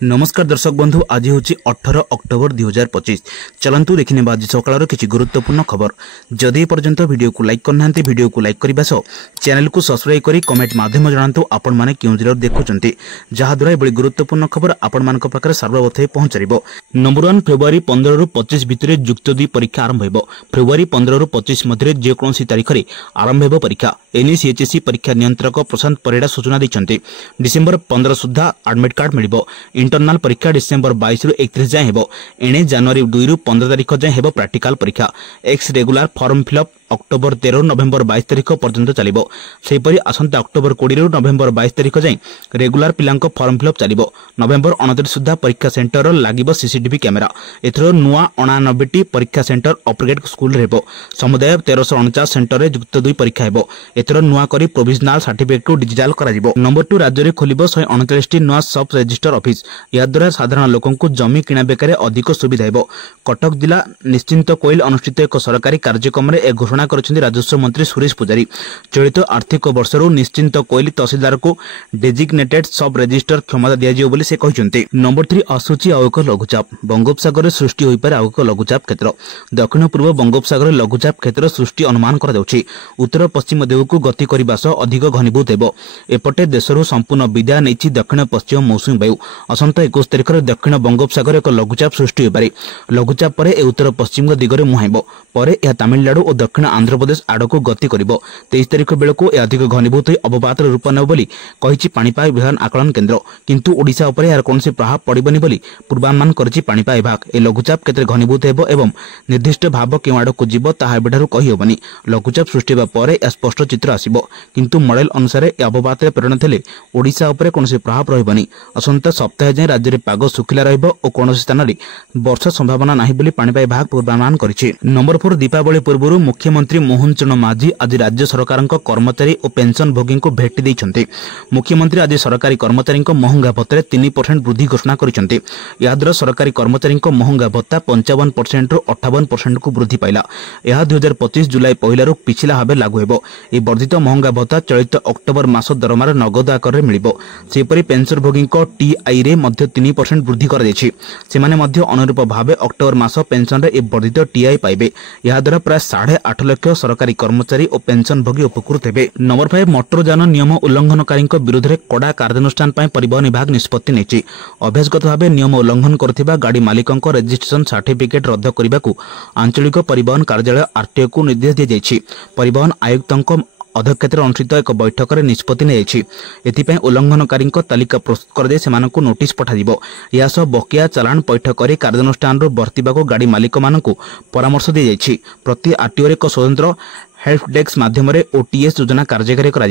नमस्कार दर्शक बंधु, आज हूँ 18 अक्टोबर 2025। चलतु देखने आज सकाल किसी गुरुत्वपूर्ण खबर। जदि पर्यंत वीडियो को लाइक करना वीडियो को लाइक करने सह चैनल को सब्सक्राइब करी कमेंट माध्यम जनातु आपण मैंने क्यों जिले देखुंत जहाद्वारा एभली गुरुत्वपूर्ण खबर आपण मान पाखे सर्वप्रथम पहुंचार। नंबर 1, फेब्रुआरी 15 रु 25 भितर युक्त 2 परीक्षा आरंभ हो। फेब्रुआरी 15 रु 25 मध्य जेकोसी तारीख में आरंभ हो परीक्षा। एने सीएचएससी परीक्षा नियंत्रक प्रशांत परिड़ा सूचना देते। डिसेम्बर 15 सुधा एडमिट कार्ड मिल। इंटरनाल परीक्षा डिसेम्बर 22 रु 31 जाए हो। एणे जनवरी 2 रु 15 तारीख जाए हो प्रैक्टिकल परीक्षा। X regular form fill up October 13 नवेम्बर 22 तारीख पर्यंत चलो। सेपरी आसंता अक्टोबर 20 रु नवेम्बर 22 तारीख जाए रेगुलर पिलांक फॉर्म फिलअप चलो। नवेम्बर 29 सुधा परीक्षा सेंटर लागिबो सीसीटीवी कैमेरा। एथरो नुआ 89 परीक्षा सेंटर अपग्रेड स्कूल रेबो। समुदाय 1349 सेंटर रे युक्त 2 परीक्षा हेबो। एथरो नुआ करी प्रोविजनल सर्टिफिकेट को डिजिटल करा जिवो। नंबर 2, राज्य रे खोलिबो 139 टी नुआ सब रजिस्टर ऑफिस। या द्वारा साधारण लोकंकु जमी किणा बेकारे अधिक सुविधा हेबो। कटक जिला निश्चिंत कोइल अनुष्ठित एक सरकारी कार्यक्रम रे घोषणा राजस्व मंत्री सुरेश पुजारी चलित आर्थिक वर्षर निश्चिंत कोइली तहसीलदार को डेजिग्नेटेड सब रजिस्टर क्षमता दिया बोली से कहते। नंबर 3, आसूची आउ एक लघुचाप। बंगोपसागर सृष्टि हो पारे आउ एक लघुचाप क्षेत्र। दक्षिण पूर्व बंगोपसागर लघुचाप क्षेत्र सृष्टि अनुमान करा जाउछि। उत्तर पश्चिम दिगକୁ गति करबा सह अधिक घनीभूत हेबो। एपटे देशरू संपूर्ण विदाय नहीं दक्षिण पश्चिम मौसुमी वायु। असंता 21 तारिख दक्षिण बंगोपसागर एक लघुचाप सृष्टि हो पारे। लघुचाप पर उत्तर पश्चिम दिगरे मुहाइबो। पर यह तमिलनाडु और दक्षिण आंध्र प्रदेश आड़क गति कर। 23 तारिख बेलू यह अधिक घनीभूत अवपात रूप ने बोली कही पाणीपाग विभाग आकलन केन्द्र। किंतु ओडिशा उपर यार कौन प्रभाव पड़बनी बोली पूर्वानुमान करिछि पाणीपाग विभाग। ए लघुचाप केते घनीभूत हेबो एवं निर्दिष्ट भाव केउ आड़क जीव ताहा एबेठारु कहि हेबनी। लघुचाप सृष्टि हेबा परे या स्पष्ट चित्र आसिबो। किंतु मॉडल अनुसार ए अवपात रे परिणत हेले ओडिशा उपर कौन प्रभाव रहबनी। असंता सप्ताह जाए राज्य में पाग सुखिला रहिबो और कौन स्थान में वर्षा संभावना नाही बोली पाणीपाग विभाग पूर्वानुमान करिछि। नंबर 4, दीपावली पूर्व मुख्यमंत्री मोहन चरण माझी आज राज्य सरकार कर्मचारी और पेंशन भोगी को भेटी देइछन्ते। मुख्यमंत्री आज सरकारी कर्मचारी महंगा भत्ता 3% वृद्धि घोषणा करिसेंते। याद्वारा सरकारी कर्मचारी महंगा भत्ता 55% रु 58% को वृद्धि पाइला। यह 2025 जुलाई 1 रु पिछला भाव लागू हेबो। ए वर्धित महंगा भत्ता चलित अक्टोबर मास दरमार नगद आकार मिलिबो। सेपरि पेंशन भोगी टीआई रे मध्य 3% वृद्धि कर दैछि। सेमाने मध्य अनुरूप भाव अक्टोबर मास पेंशन रे ए वर्धित टीआई पाइबे। या द्वारा प्राय 8.5 लाख सरकारी कर्मचारी और पेंशन भोगी उपकृत हेबे। नंबर 5, मोटरयान नियम उल्लंघनकारी विरुद्ध में कड़ा कार्यानुष्ठान परिवहन विभाग निष्पत्ति नेछि। अभ्यासगत भाव नियम उल्लंघन करथिबा गाड़ी मालिकक रजिस्ट्रेशन सर्टिफिकेट रद्द करने को आंचलिक परिवहन कार्यालय आरटीओ को निर्देश दी जाइछि। परिवहन आयुक्तक अध्यक्षतार अनुष्ठित एक बैठक में निष्पत्ति नियाछि। एथिपई उल्लंघनकारी तालिका प्रस्तुत कर दे सेमानकु नोटिस पठाजिबो। या सह बकिया चालान पैठ कर कार्यानुष्ठान बर्तिबाको गाड़ी मालिक मानकु परामर्श दी जाइछि। प्रति आरटीओ रे एक स्वतंत्र हेल्प डेस्क माध्यम ओटीएस योजना कार्यकारी करा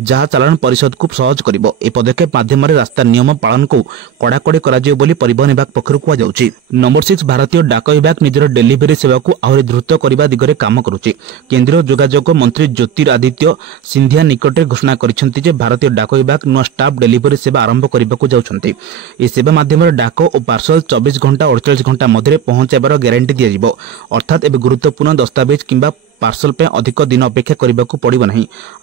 जहाँ चालान परिषद को सहज कर। पदक्षेप माध्यम रास्ता नियम पालन को कड़ाकड़ी कर परिवहन विभाग पक्षर कहुछि। नंबर 6, भारतीय डाक विभाग निजर डेलीवरी सेवा को आहरी द्रुत करने दिगरे काम करुछि। केंद्रीय जोगाजोग मंत्री ज्योतिरादित्य सिंधिया निकट घोषणा करिसेंति भारतीय डाक विभाग नुआ स्टाफ डेलीवरी सेवा आरंभ करने जाउछन्ति। ए सेवा माध्यम डाक और पार्सल 24 घंटा 48 घंटा मध्य पहुंचाइबार ग्यारंटी दिया। अर्थात एवं गुरुत्वपूर्ण दस्तावेज किंबा पार्सल पे अधिक दिन अपेक्षा करने को पड़ो ना।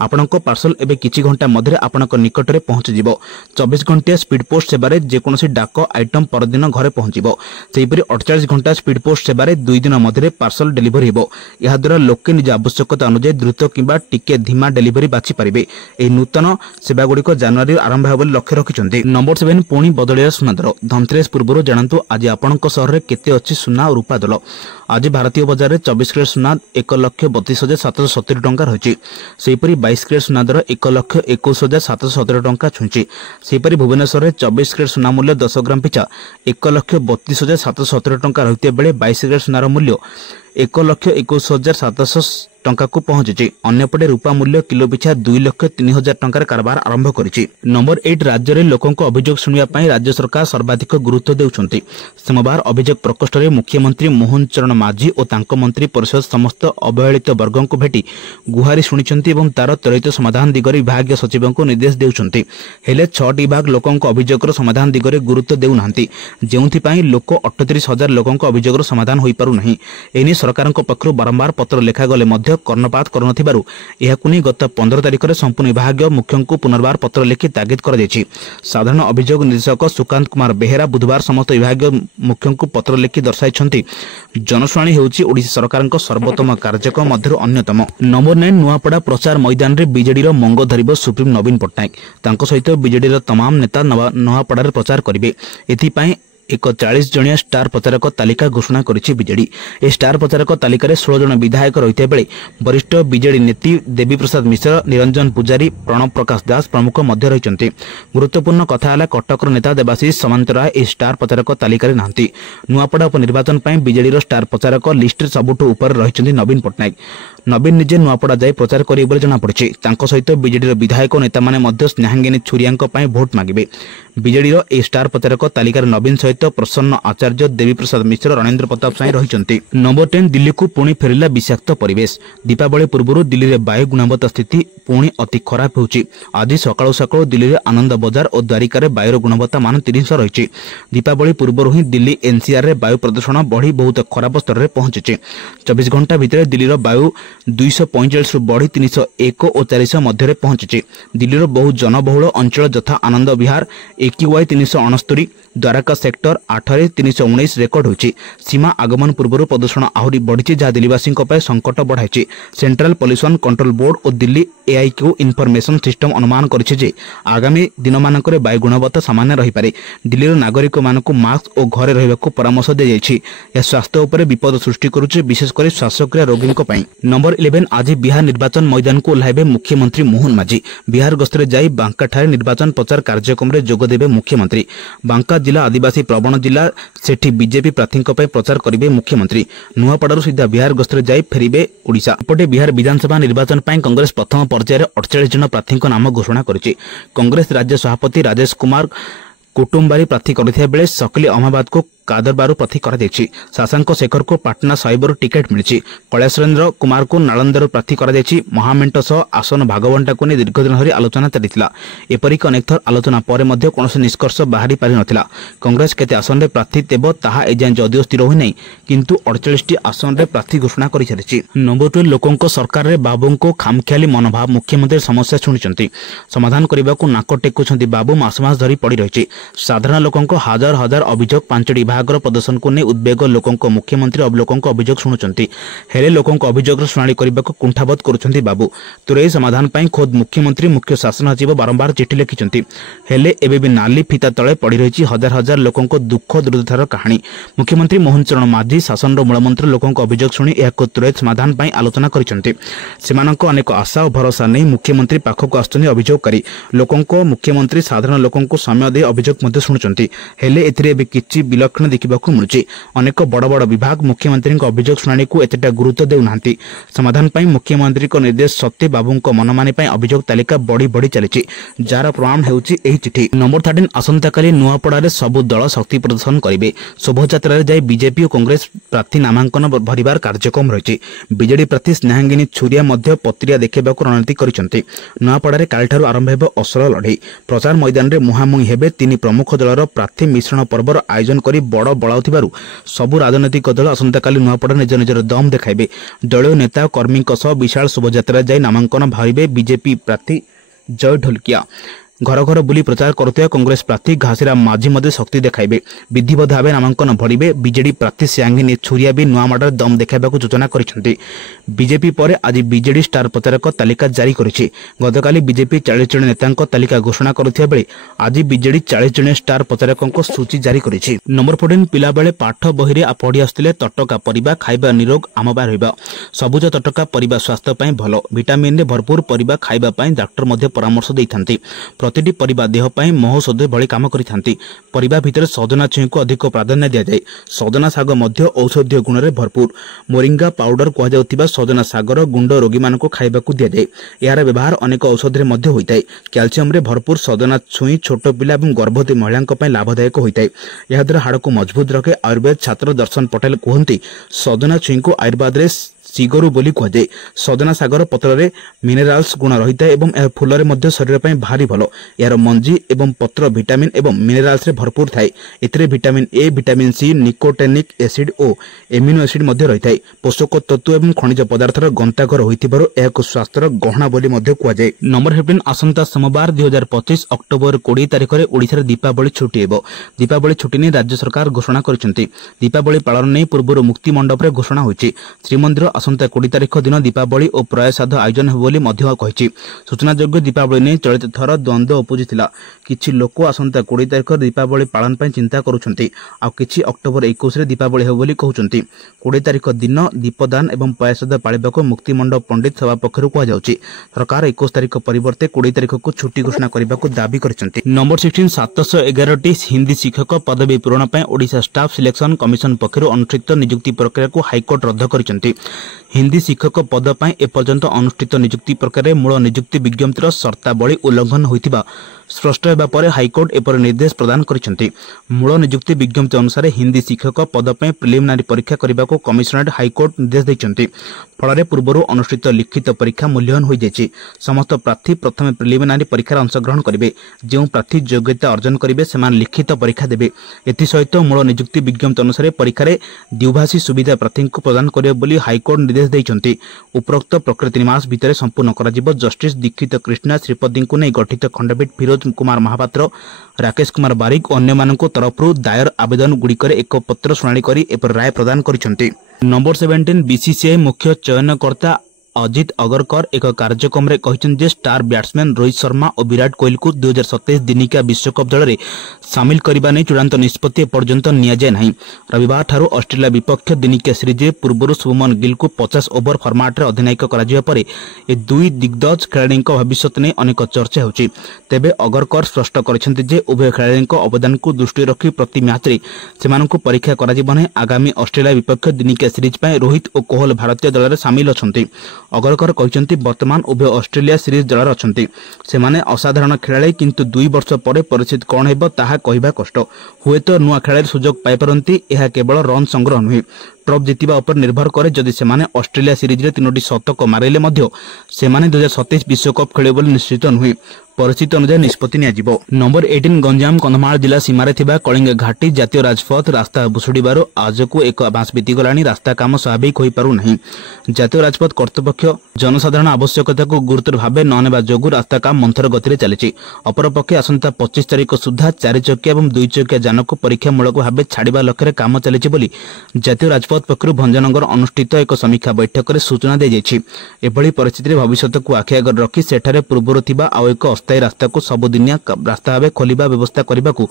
आपणक पार्सल एवं किछि घंटा मध्य आपणक निकट में पहुंच जिवो। 24 घंटिया स्पीड पोस्ट सेवारे जेकोसी डाक आइटम परदिन घरे पहुंचबो। सेहीपरि 48 घंटा स्पीड पोस्ट सेवारे 2 दिन मध्य पार्सल डेलीवरी हेबो। यह द्वारा लोके निज आवश्यकता अनुसार द्रुत किंबा टिके धीमा डेलीवरी बाछि पारिबे। एही नूतन सेवा गुड़िक जनवरी आरंभ हेबो लक्ष्य रखिछन्ते। नंबर 7, पुणी बदलिया सुना दर। धनतेरस पूर्व जानतु आज आपणक सहर रे केते अछि सुना और रूपा दल। आज भारतीय बाजार में 24 कैरेट सुना 1,32,770 टंका रही। सेहीपरि 22 कैरेट सुना दर 1,21,770 टंका छुईंछि। सेहीपरि भुवनेश्वर में 24 कैरेट सुना मूल्य 10 ग्राम पिछा 1,32,770 टंका रही बेले 22 कैरेट सुनार मूल्य 1,21,700 टंका को पहुंची। अन्यपटे रूपा मूल्य किलो पिछा 2,03,000 टंकार कारबार आरंभ करिछि। नंबर 8, राज्य में लोकों अभियोग शुणा राज्य सरकार सर्वाधिक गुरुत्व देउछन्ति। सोमवार अभियोग प्रकोष्ठ में मुख्यमंत्री मोहन चरण माझी और तांको मंत्री परिषद समस्त अवहेलित वर्गों को भेटी गुहारी शुणिछन्ति एवं तार त्वरित समाधान दिगरे विभागीय सचिवों को निर्देश देउछन्ति। हेले 6टी विभाग लोकों अभियोगर समाधान दिगरे गुरुत्व देउनाहांति। जेउथि पई लोक 38,000 लोकों अभियोगर समाधान होई पारु नाही। एनी सरकार पक्षर बारंबार पत्र लेखागले कर्णपात करुनथिबारु एहाकु नै गत 15 तारिख में संपूर्ण विभाग मुख्य को पुनर्बार पत्र लिखि तागिद कर साधारण अभियोग निर्देशक सुकांत कुमार बेहेरा बुधवार समस्त विभाग मुख्य को पत्र लिखि दर्शाई जनशुणाणी हेउछि ओडिशा सरकार सर्वोत्तम कार्यक्रम मध्य अन्यतम। नंबर 9 नुआपड़ा प्रचार मैदान में बीजेडी मंग धरिब सुप्रीम नवीन पट्टनायक सहित बीजेडी तमाम नेता नुआपड़ा प्रचार करेंगे। एथिपाई एक 40 जणिया स्टार प्रचारक तालिका घोषणा करिछि बीजेडी। ए स्टार प्रचारक तालिका 16 जन विधायक रहिते बेले वरिष्ठ बीजेडी नेत्री देवी प्रसाद मिश्र, निरंजन पुजारी, प्रणव प्रकाश दास प्रमुख मध्य रहिचंती। गुरुत्वपूर्ण कथा है कटकर नेता देवाशीष समांतराय ए स्टार प्रचारक तालिका नांती। नुआपड़ा उपनिर्वाचन पर बीजेडी स्टार प्रचारक लिस्ट सबुठु ऊपर रहिचंती नवीन पट्टनायक। नवीन निजे नुआपड़ा जाई प्रचार करिबे जना पड़िछि। तांको सहित बीजेडी विधायक नेता माने मध्य स्नेहांगिनी छुरियांक पई भोट मागिबे। बीजेडी ए स्टार प्रचारक तालिका नवीन सहित प्रसन्न आचार्य, देवी प्रसाद मिश्र, रणेन्द्र प्रताप साई रहिचंती। नंबर 10 दिल्ली को पुणी फेरिला विषाक्त परिवेश। दीपावली पूर्व दिल्ली में वायु गुणवत्ता स्थिति पुणी अति खराब होउछि। आज सकाळु सकाळु दिल्ली में आनंद बजार और द्वारिका रे वायुर गुणवत्ता मान 300 रही। दीपावली पूर्व ही दिल्ली एनसीआर रे वायु प्रदूषण बढ़ी बहुत खराब स्तर में पहुंची। 24 घंटा भितर दिल्ली वायु 245 रु बढ़ी 301 और 400 मध्य पहुंची। दिल्ली बहु जनबहुल अंचल यथा आनंद विहार AQI 369, द्वारका सेक्टर 8 रे 319 रेकर्ड होछि। सीमा आगमन पूर्व प्रदूषण आहरी बढ़ी जहाँ दिल्लीवासी संकट बढ़ाई। सेंट्रल पॉल्यूशन कंट्रोल बोर्ड और दिल्ली AIQ इनफॉरमेशन सिस्टम अनुमान करिछि जे आगामी दिन मानक वायु गुणवत्ता सामान्य रही पारे। दिल्ली नागरिक मानक मास्क और घरे रहबाकू परामर्श दी जाइछि। यह स्वास्थ्य उपर विपद सृष्टि करुछि, विशेषकर श्वासक्रिया रोगी पई। नंबर 11 आज बिहार निर्वाचन मैदान को ओह्लाइबे मुख्यमंत्री मोहन माझी। बिहार गस्तरे जाई बांका ठारे निर्वाचन प्रचार कार्यक्रम रे जोग देबे मुख्यमंत्री। बांका जिला आदिवासी प्रवण जिला, सेठी बीजेपी प्रार्थी प्रचार करेंगे मुख्यमंत्री। नुआपड़ारू सीधा बिहार गस्तरे जाई फेरिबे ओडिशा। एपटे बिहार विधानसभा निर्वाचन पर कांग्रेस प्रथम पर्यायर 48 जन प्रार्थी नाम घोषणा करिछि। कांग्रेस राज्य सभापति राजेश कुमार कुटुम्बारी प्रार्थी करथिया बेले सकली अहमदाबाद को कादरबारू प्रार्थी कर शशांक शेखर को पाटना साहिबरू टिकेट मिली। कैलाशेन्द्र कुमार को नालंदारू प्रार्थी कर महामेंट सह आसन भागबंटा को नहीं दीर्घ दिन धरी आलोचना चली। एपरिक अनेक थर आलोचना पर कौन निष्कर्ष बाहरी पारि नथिला। कांग्रेस केते आसन में प्रार्थी देव ताहा एजाएं जदिओ स्थिर होई नहीं, किंतु 48 आसन में प्रार्थी घोषणा कर सारी। नंबर 2 लोकों सरकार रे बाबू को खामखियाली मनोभाव। मुख्यमंत्री समस्या शुणुंट समाधान करने को नाक टेकुंट बाबू मास मास धरी पड़ रही। साधारण लोकों हजार हजार अभियोग 5टी विभाग प्रदर्शन को नहीं उद्वेग लोकों मुख्यमंत्री लोकों अभियोग शुणुंट हेले लोकों अभियोग शुणाणी करने को कुंठाबोध करुछंती बाबू। तुरई समाधान पर खोद मुख्यमंत्री मुख्य शासन सचिव बारंबार चिठी लिखिंट हेले एबे भी नाली फीता तले पड़ रही हजार हजार लोकों दुख दुर्दशार कहानी। मुख्यमंत्री मोहन चरण माझी शासन मूलमंत्री लोकों अभियोग शुणी यह तुरई समाधान पर आलोचना करिसेंती। अनेक आशा और भरोसा नहीं मुख्यमंत्री पाखक आसुछंती अभियोगकारी लोकों। मुख्यमंत्री साधारण लोकों समय दे अभियोग शुणुंट हेले एथिरे एबे किछि विलक्षण देखिबाकू मिलुछि। अनेक बड़ बड़ विभाग मुख्यमंत्री अभियोग शुणाणी को एतेटा गुरुत्व देउनांती। समाधान पर मुख्यमंत्री निर्देश सत्ते बाबू मनमानी अभियोग तालिका बढ़ी बढ़ी चली, जार प्रमाण हेउछि एही चिठी। नंबर 13 आसंता काली नुआपड़ारे सबु दल शक्ति प्रदर्शन करेंगे। शोभायात्रा जाई बीजेपी और कांग्रेस प्रार्थी नामांकन भरिबार कार्यक्रम रही। बीजेडी प्रार्थी स्नेहांगिनी छुरिया मध्य पत्रिया देखेबाकू रणनीति करिसेंती। नुआपड़ारे कालठारु आरंभ हेबो असर लड़ई। प्रचार मैदान रे मुहांमुही हेबे 3 प्रमुख दलर प्रार्थी मिश्रण पर्वर आयोजन करी बड़ बड़ाउथिबारु सबु राजनैतिक दल आसंता काली नुआपड़ा निज निजर दम देखाइबे। दलीय नेता कर्मी विशाल शोभायात्रा जाई नामांकन भरिबे बीजेपी प्रार्थी जय ढोलकिया। घर घर बुली प्रचार करुवा कांग्रेस प्रार्थी घासीराम माझी मध्य शक्ति देखाइबे। विधिवत भाव नामांकन भरिबे। बीजेडी प्रार्थी स्यांगिनी छुरिया भी नुआमाडार दम देखाइबाकू सूचना करिसेंती। बीजेपी पर आज बीजेडी स्टार प्रचारक तालिका जारी करिछि। गतकाली बीजेपी 40 जन नेतांक तालिका घोषणा करुथिया बेले आज बीजेडी 40 जन स्टार प्रचारकों सूची जारी करिछि। नंबर 14 पिला बेले पाठ बही पढ़ी आसुथिले तटका परिबा खाइबा निरोग आमबा रहिबा। सबुज तटका परिबा स्वास्थ्य पई भलो। विटामिन रे भरपूर परिबा खाइबा पई डॉक्टर मध्य परामर्श दैथांती। प्रतिटी परिबा देह पई महौषध भली काम करिथांती। परिबा भितर सजना छुई को अधिक प्राधान्य दिया जाए। सजना साग मध्य औषधीय गुण रे भरपूर। मोरिंगा पाउडर कहा जाउतिबा सजना सागर गुंड रोगी मानको खाइबाकू दिया जाए। यार व्यवहार अनेक औषध रे मध्य होइताय। कैल्शियम रे भरपूर सजना छुई छोट पिला एवं गर्भवती महिलांक पई लाभदायक होइताय। यह हाड़ को मजबूत रखे। आयुर्वेद छात्र दर्शन पटेल कहती सजना छुई को आयुर्वेद रे सिगरु बोली कहुए। सजना सागर पत्र मिनेराल्स गुण रही है और यह फूल में शरीर पर भारी भल। यार मंजी एवं पत्र विटामिन एवं मिनेराल्स भरपूर थाए। एथिरे vitamin A, vitamin C, nicotinic acid और एमिनो एसिड रही है। पोषक तत्व एवं खनिज पदार्थर गंताघर होइथिबारु एहाकु स्वास्थ्यर गहना बोली कहुए। नंबर 15 आसंता सोमवार 2025 अक्टोबर 20 तारिख में ओडिशा दीपावली छुट्टी हेबो। दीपावली छुट्टी नहीं राज्य सरकार घोषणा करिसेंती। दीपावली पालन नहीं पूर्व मुक्ति मंडप रे घोषणा होइछि। श्रीमंदिर आसंता 20 तारिख दिन दीपावली और प्रयासाध आयोजन हेबो बोली मध्य कहिछि। सूचनायोग्य दीपावली नहीं चलित थर द्वंद्व उपजिथिला। किछि लोक आसंता 20 तारिख दीपावली पालन पय चिंता करूछंती आ किछि अक्टोबर 21 रे दीपावली हेबो बोली कहउछंती। 20 तारिख दिन दीपदान एवं प्रयासाध पाळिबाको मुक्ति मंडप पंडित सभा पक्षरु कहा जाउछि। सरकार 21 तारिख परिवर्ते 20 तारिख को छुट्टी घोषणा करने दाबी करिसेंती। नंबर 16 711 हिंदी शिक्षक पदवी पूरण पर ओडिशा स्टाफ सिलेक्शन कमिशन पक्षरु अनुष्ठित नियुक्ति प्रक्रिया को हाईकोर्ट रद्द करिसेंती। हिंदी शिक्षक पद पर एपर्यंत अनुष्ठित नियुक्ति प्रक्रिया मूल नियुक्ति विज्ञप्तिर शर्तावली उल्लंघन होइतिबा स्पष्ट होगा पर हाईकोर्ट एपर निर्देश प्रदान करिसेंती। मूल नियुक्ति विज्ञप्ति अनुसार हिंदी शिक्षक पद पर प्रिलिमिनारी परीक्षा करने को कमिशनरेट हाईकोर्ट निर्देश देइछंती। फल पूर्व अनुष्ठित लिखित परीक्षा मूल्यांकन हो जाइए। समस्त प्रार्थी प्रथम प्रिलिमिनारी परीक्षार अंशग्रहण करेंगे। जो प्रार्थी योग्यता अर्जन करेंगे से लिखित परीक्षा देवे। एसहित मूल नियुक्ति विज्ञप्ति अनुसार परीक्षार द्विभाषी सुविधा प्रार्थी को प्रदान करेंगे हाईकोर्ट निर्देश देइछंती। उपरोक्त प्रक्रिया 3 मास भितर संपूर्ण कर जस्टिस दीक्षित कृष्णा श्रीपति को नहीं गठित खंडपीठ फिरोज कुमार महापात्र, राकेश कुमार बारिक और अन्य तरफ दायर आवेदन गुड़िकर एक पत्र शुणाणी कर एपर राय प्रदान करिसेंती। नंबर 17 बीसीसीआई मुख्य चयनकर्ता अजित अगरकर एक कार्यक्रम में कहते स्टार बैट्समैन रोहित शर्मा और विराट कोहली को 2027 दिनिकिया विश्वकप दल में सामिल करने नहीं चूड़ांत निष्पत्ति एपर्यंत नियाजाए नहीं। रविवार ठारू ऑस्ट्रेलिया विपक्ष दिनिकिया सीरीज पूर्व शुभमन गिल को 50 ओवर फर्माट में अधिनायक कर दुई दिग्गज खेलाड़ी भविष्य नहीं अनेक चर्चा होची। तेबे अगरकर स्पष्ट कर उभय खेलाड़ी अवदान को दृष्टि रखी प्रति मैच से परीक्षा कर आगामी ऑस्ट्रेलिया विपक्ष दिनिकिया सीरीज पर रोहित और कोहली भारतीय दल में सामिल अच्छा। अगरकर कहते वर्तमान उभय ऑस्ट्रेलिया सीरीज दल अच्छा से माने असाधारण खेलाड़ी किंतु 2 वर्ष पर परिस्थिति कौन हेबो ताहा कहिबा कष्ट। हुए तो नुआ खेलाड़ी सुजोग पाई पारंती। यह केवल रन संग्रह नुहे ट्रॉप जितिबा उपर निर्भर करे। जदि सेमाने ऑस्ट्रेलिया सीरीज रे 3टी शतक मारिले मध्य सेमाने 2027 विश्वकप खेले बोली निश्चित नुहे। परिस्थिति अनुसार निष्पत्ति नियाजिबो। नंबर 18 गंजाम कंधमाल जिला सीमारे थिबा कलिंग घाटी जातीय राजपथ रास्ता भुसुड़ीबार आज को एक मास बीती गलानी। रास्ता काम स्वाभाविक हो पारु नहीं। जातीय राजपथ कर्तृपक्ष जनसाधारण आवश्यकता को गुरुतर भाव ननेबा जोगु रास्ता काम मंथर गति चली। अपरपक्षे आसंता 25 तारिख सुधा 4 चकिया और 2 चकिया जान को परीक्षामूलक भाव छाड़ा लक्ष्य काम चली बोली जातीय राजपथ पक्षर भंजनगर अनुष्ठित एक समीक्षा बैठक में सूचना दी जाइछि। एभली परिस्थिति भविष्य को आखि आगर रखी सेठारे पूर्वर थिबा आउ एक अस्थायी रास्ता को सबुदिनिया रास्ता भाव खोलिबा व्यवस्था करने को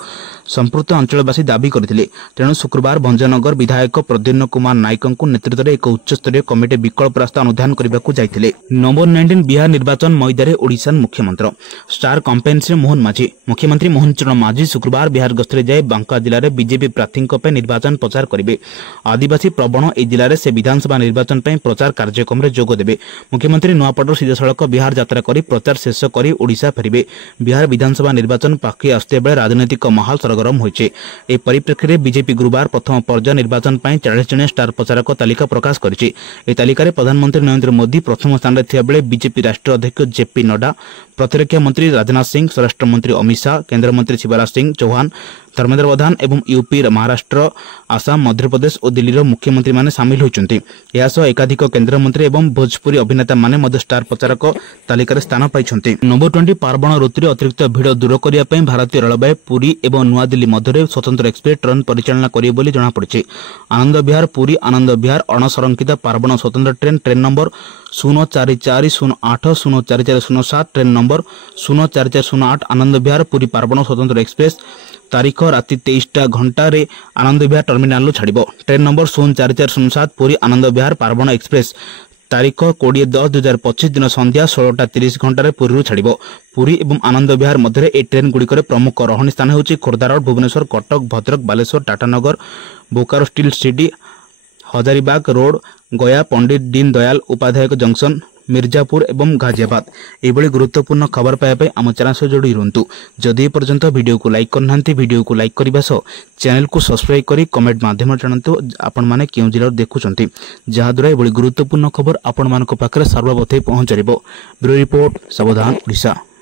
संपृक्त अंचलवासी दाबी करथिले। तेणु शुक्रवार भंजनगर विधायक प्रद्युम्न कुमार नायक नेतृत्व में एक उच्चस्तरीय कमिटी विकल्प रास्ता अनुधान करने को जाइथिले। नंबर 19 बिहार निर्वाचन मैदान ओडिशा मुख्यमंत्री स्टार कंपेन्स मोहन माझी। मुख्यमंत्री मोहन चरण माझी शुक्रवार बिहार गस्तरे जाए बांका जिले में बीजेपी प्रार्थी निर्वाचन प्रचार करेंगे। आदिवासी प्रबण ए जिले में से विधानसभा निर्वाचन पर प्रचार कार्यक्रम में जोग देवे। मुख्यमंत्री नुआपटू सीधासड़क बिहार यात्रा कर प्रचार शेष कर ओडिशा फेरिबे। बिहार विधानसभा निर्वाचन पाखी आसते बेले राजनैतिक माहौल सरगरम होइछे। ए परिप्रेक्षी में बीजेपी गुरुवार प्रथम पर्याय निर्वाचन पर 40 जन स्टार प्रचारक तालिका प्रकाश करिछि। ए तालिकार प्रधानमंत्री नरेंद्र मोदी प्रथम स्थान में थिया बेले बीजेपी राष्ट्रीय अध्यक्ष जेपी नड्डा, प्रतिरक्षा मंत्री राजनाथ सिंह, स्वराष्ट्र मंत्री अमित शाह, केंद्र मंत्री शिवराज सिंह चौहान, धर्मेंद्र प्रधान एवं यूपी, महाराष्ट्र, आसाम, मध्यप्रदेश और दिल्ली मुख्यमंत्री माने सामिल होइछन्ति। एहासह एकाधिक केंद्र मंत्री एवं भोजपुरी अभिनेता माने मध्य स्टार प्रचारक तालिकार स्थान पाइछन्ति। नंबर 20 पार्वण ऋतु अतिरिक्त भिड़ दूर करने भारतीय रेलवे पुरी और नुआदिल्ली मध्य स्वतंत्र एक्सप्रेस ट्रेन परिचालना करिवे बोली जଣାपड़िछि। आनंद विहार पुरी आनंद विहार अणसंरक्षित पार्वण स्वतंत्र train number 04408 04407 train number 04408 Anand Vihar Puri पार्वण स्वतंत्र एक्सप्रेस तारीख राति 23 घंटा रे Anand Vihar terminal छाड़िबो। Train number 04407 Puri Anand Vihar पार्वण express तारीख 20/10/2025 दिन संध्या 16:30 घंटा पुरी छाड़िबो। पुरी एवं आनंद विहार मध्य ए ट्रेन गुड़िकर प्रमुख रहणी स्थान होछि Khordha road, Bhubaneswar, Cuttack, Bhadrak, Baleshwar, Tatanagar, Bokaro steel city, Hazaribagh road, Gaya, Pandit Deen Dayal Upadhyay junction, Mirzapur एवं गाजियाबाद एभली गुरुत्वपूर्ण खबर पाइबा आम चैनल सह जोड़ी रुहतु। जदि पर्यंत वीडियो को लाइक करना वीडियो को लाइक करने सह चैनल को सब्सक्राइब करी कमेंट माध्यम जानतु आपण माने केउ जिल्ला देखुचंती जहाद्वारा एभली गुरुत्वपूर्ण खबर आपण मानक पाखरे सर्वप्रथम पहुंचरिबो। ब्यूरो रिपोर्ट सावधान ओडिशा।